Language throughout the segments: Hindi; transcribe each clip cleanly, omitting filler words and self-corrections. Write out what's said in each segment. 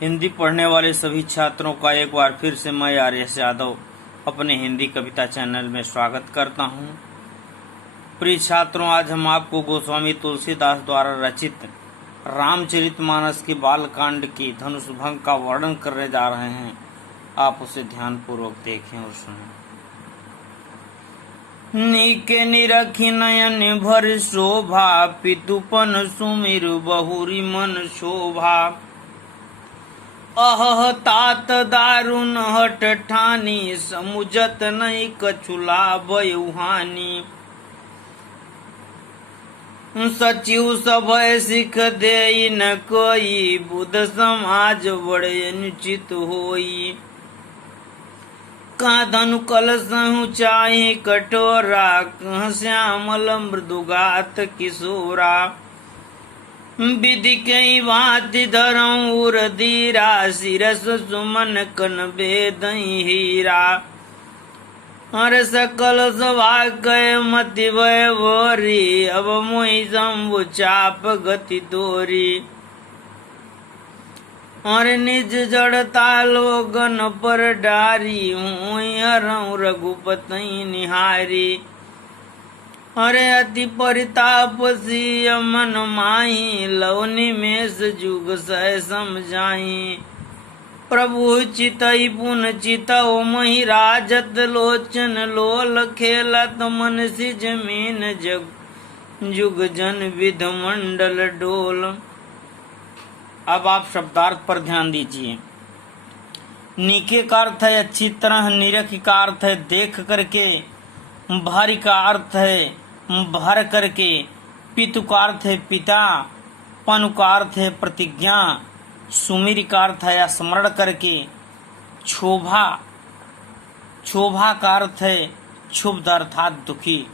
हिंदी पढ़ने वाले सभी छात्रों का एक बार फिर से मैं आर्यस यादव अपने हिंदी कविता चैनल में स्वागत करता हूं। प्रिय छात्रों, आज हम आपको गोस्वामी तुलसीदास द्वारा रचित रामचरितमानस के बालकांड की धनुष भंग का वर्णन करने जा रहे हैं। आप उसे ध्यानपूर्वक देखें और सुनें। नीके निरखी नयन भर शोभा, पितुपन सुमिर बहुरी मन शोभा। अह तात दारुण हट ठानी, समुझत नहीं कछुला बयुहानी। सचिव सभय सिख दे न कोई, बुध समाज बड़े अनुचित होई। कहाँ धनु कलसहु चाहे कटोरा, कहाँ श्यामल मृदुगात किशोरा। विधि कई भांति धरऊं उर धीरा, शिरस सुमन कन बेदई हीरा। हर सकल सभा कय मति भय भोरी, अब मोहि शंभु चाप गति तोरी। और निज जड़ता लोगन पर डारी, हूँ हरऊं रघुपति निहारी। अरे अति परिताप सिय मन माही, लव निमेष जुग सह समझाई। प्रभु चितई पुन चितऊ मही, राजत लोचन लोल खेलत मन सी जमीन जग जुग जन विध मंडल डोल। अब आप शब्दार्थ पर ध्यान दीजिए। नीके का अर्थ है अच्छी तरह, निरख का अर्थ है देख करके, भारी का अर्थ है भर करके, पितु का अर्थ है पिता, पनु का अर्थ है प्रतिज्ञा, सुमिर का अर्थ है स्मरण करके, क्षोभा क्षोभा का अर्थ है क्षुब्ध अर्थात दुखी।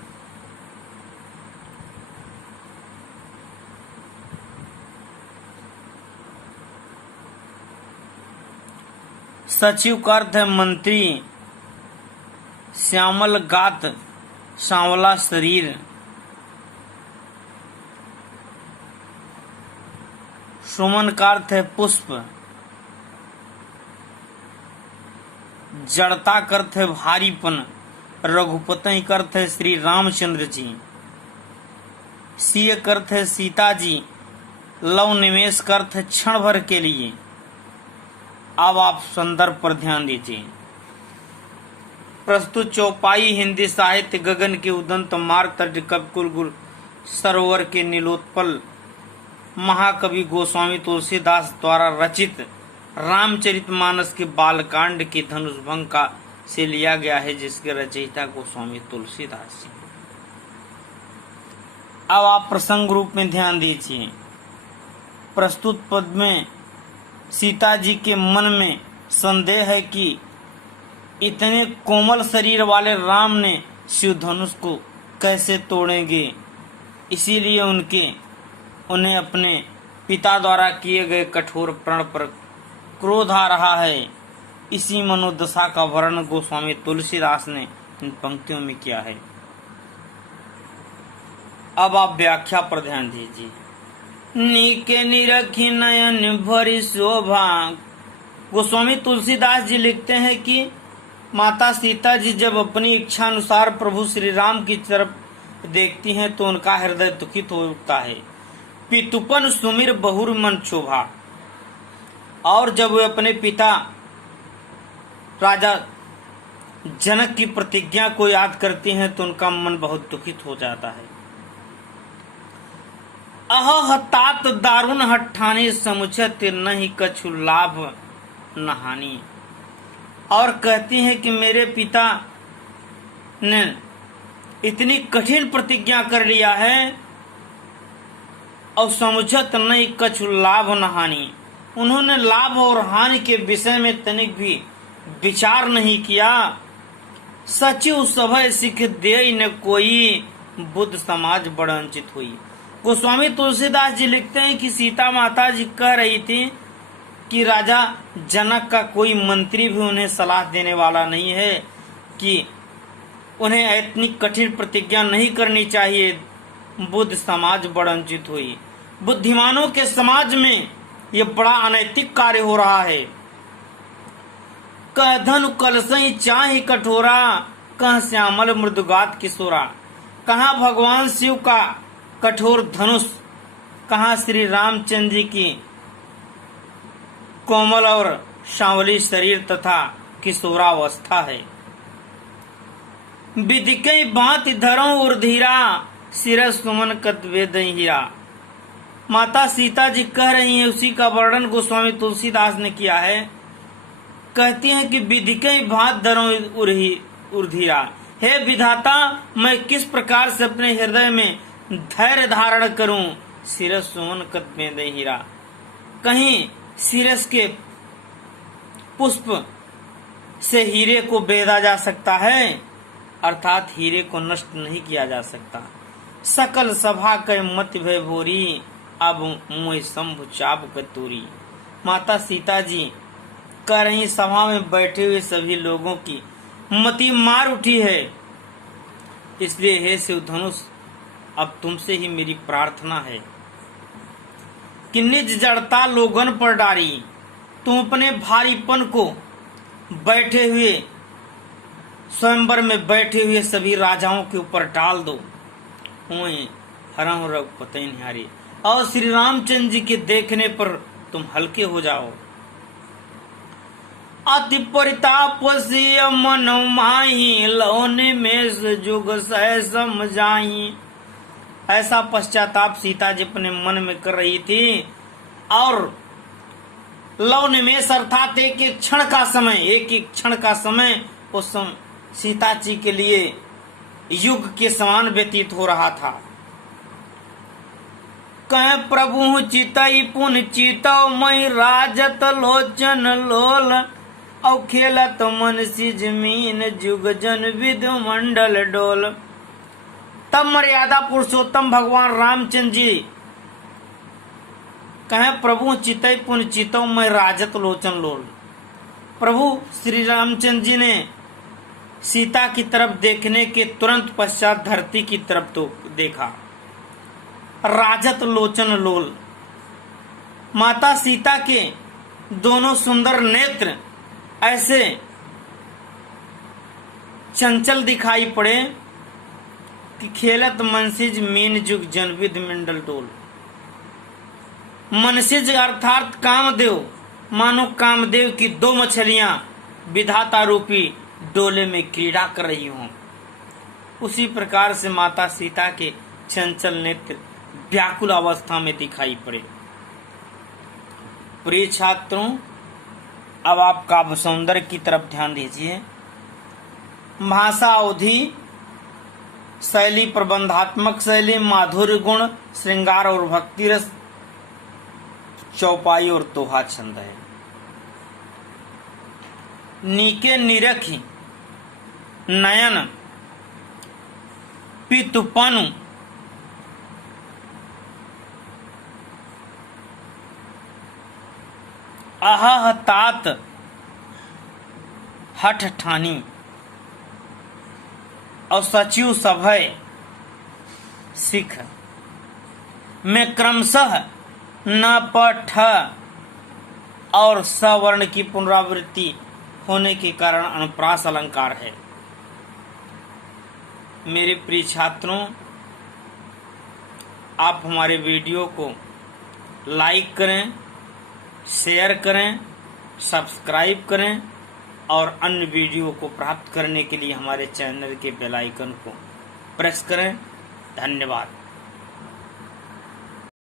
सचिव का अर्थ है मंत्री, श्यामल गात सांवला शरीर। सुमन का अर्थ है पुष्प, जड़ता का अर्थ है भारीपन, रघुपति का अर्थ है श्री रामचंद्र जी, सिय का अर्थ है सीता जी, लव निमेष का अर्थ है क्षण भर के लिए। अब आप संदर्भ पर ध्यान दीजिए। प्रस्तुत चौपाई हिंदी साहित्य गगन के उदंत मार्ग तट कवि कुलगुरु सरोवर के नीलोत्पल महाकवि गोस्वामी तुलसीदास द्वारा रचित रामचरितमानस के बालकांड की धनुष भंग का से लिया गया है, जिसके रचयिता गोस्वामी तुलसीदास जी। अब आप प्रसंग रूप में ध्यान दीजिए। प्रस्तुत पद में सीता जी के मन में संदेह है कि इतने कोमल शरीर वाले राम ने शिव धनुष को कैसे तोड़ेंगे, इसीलिए उन्हें अपने पिता द्वारा किए गए कठोर प्रण पर क्रोध आ रहा है। इसी मनोदशा का वर्णन गोस्वामी तुलसीदास ने इन पंक्तियों में किया है। अब आप व्याख्या पर ध्यान दीजिए। नीके निरखी नयन भरी शोभा। गोस्वामी तुलसीदास जी लिखते हैं कि माता सीता जी जब अपनी इच्छा अनुसार प्रभु श्री राम की तरफ देखती हैं तो उनका हृदय दुखित हो उठता है। पितुपन सुमिर बहुर मन शोभा। और जब वे अपने पिता राजा जनक की प्रतिज्ञा को याद करती हैं तो उनका मन बहुत दुखित हो जाता है। अह तात दारुण हट्ठानी, समुचत नहीं कछु लाभ न हानि। और कहती हैं कि मेरे पिता ने इतनी कठिन प्रतिज्ञा कर लिया है और समुझत नहीं कछु लाभ न हानि। उन्होंने लाभ और हानि के विषय में तनिक भी विचार नहीं किया। सचिव सभय सिख दे न कोई, बुद्ध समाज बड़ा वंचित हुई। गोस्वामी तुलसीदास जी लिखते हैं कि सीता माता जी कह रही थी कि राजा जनक का कोई मंत्री भी उन्हें सलाह देने वाला नहीं है, कि उन्हें इतनी कठिन प्रतिज्ञा नहीं करनी चाहिए। बुद्ध समाज बड़ा वंचित हुई। बुद्धिमानों के समाज में ये बड़ा अनैतिक कार्य हो रहा है। कह धनु कलसई चाहि कठोरा, कह श्यामल मृदुगात किशोरा। कहाँ भगवान शिव का कठोर धनुष, कहाँ श्री रामचंद्र जी की कोमल और सांवली शरीर तथा किशोरावस्था है। विदिकई भांति धरो उर्धीरा, सिरस सुमन कतवे दहीरा। माता सीता जी कह रही हैं, उसी का वर्णन गोस्वामी तुलसीदास ने किया है। कहती हैं कि विदिकई भांति धरो उर्धीरा, हे विधाता मैं किस प्रकार से अपने हृदय में धैर्य धारण करूं। सिरस सुमन कतवे दहीरा, कहीं सिरस के पुष्प से हीरे को बेधा जा सकता है, अर्थात हीरे को नष्ट नहीं किया जा सकता। सकल सभा के मति भय भोरी, अब मोह शंभु चाप कतूरी। माता सीता जी कह रही सभा में बैठे हुए सभी लोगों की मति मार उठी है, इसलिए हे शिव धनुष अब तुमसे ही मेरी प्रार्थना है कि निज जड़ता लोगन पर डारी, तुम अपने भारीपन को बैठे हुए स्वयंवर में बैठे हुए सभी राजाओं के ऊपर डाल दो। हरहु रघुपति निहारी, और श्री रामचंद्र जी के देखने पर तुम हल्के हो जाओ। अति परिताप से मन माही, लौने में जुग सह समझाई। ऐसा पश्चाताप सीता जी अपने मन में कर रही थी, और लव निमेष अर्थात एक एक क्षण का समय, एक एक क्षण का समय उस सीता जी के लिए युग के समान व्यतीत हो रहा था। कह प्रभु चितई पुन चितौ, मई राजत लोचन लोल। औ खेलत मन सिजमीन, जुग जन विधु मंडल डोल। तब मर्यादा पुरुषोत्तम भगवान रामचंद्र जी कहे प्रभु चितई पुन चितौ, मैं राजत लोचन लोल। प्रभु श्री रामचंद्र जी ने सीता की तरफ देखने के तुरंत पश्चात धरती की तरफ तो देखा। राजत लोचन लोल, माता सीता के दोनों सुंदर नेत्र ऐसे चंचल दिखाई पड़े कि खेलत मनसिज मीन जुग जनविद मंडल डोल। मनसिज अर्थात कामदेव, मानो कामदेव की दो मछलियां विधाता रूपी डोले में क्रीड़ा कर रही हों, उसी प्रकार से माता सीता के चंचल नेत्र व्याकुल अवस्था में दिखाई पड़े। प्रिय छात्रों, अब आप काव्य सौंदर्य की तरफ ध्यान दीजिए। भाषा अवधि, शैली प्रबंधात्मक शैली, माधुर्य गुण, श्रृंगार और भक्ति रस, चौपाई और दोहा छंद है। नीके निरखी नयन पितुपनु, अहह तात हठ ठानी। और सचिव सभय सिख में क्रमशः न पठ और सवर्ण की पुनरावृत्ति होने के कारण अनुप्रास अलंकार है। मेरे प्रिय छात्रों, आप हमारे वीडियो को लाइक करें, शेयर करें, सब्सक्राइब करें और अन्य वीडियो को प्राप्त करने के लिए हमारे चैनल के बेल आइकन को प्रेस करें। धन्यवाद।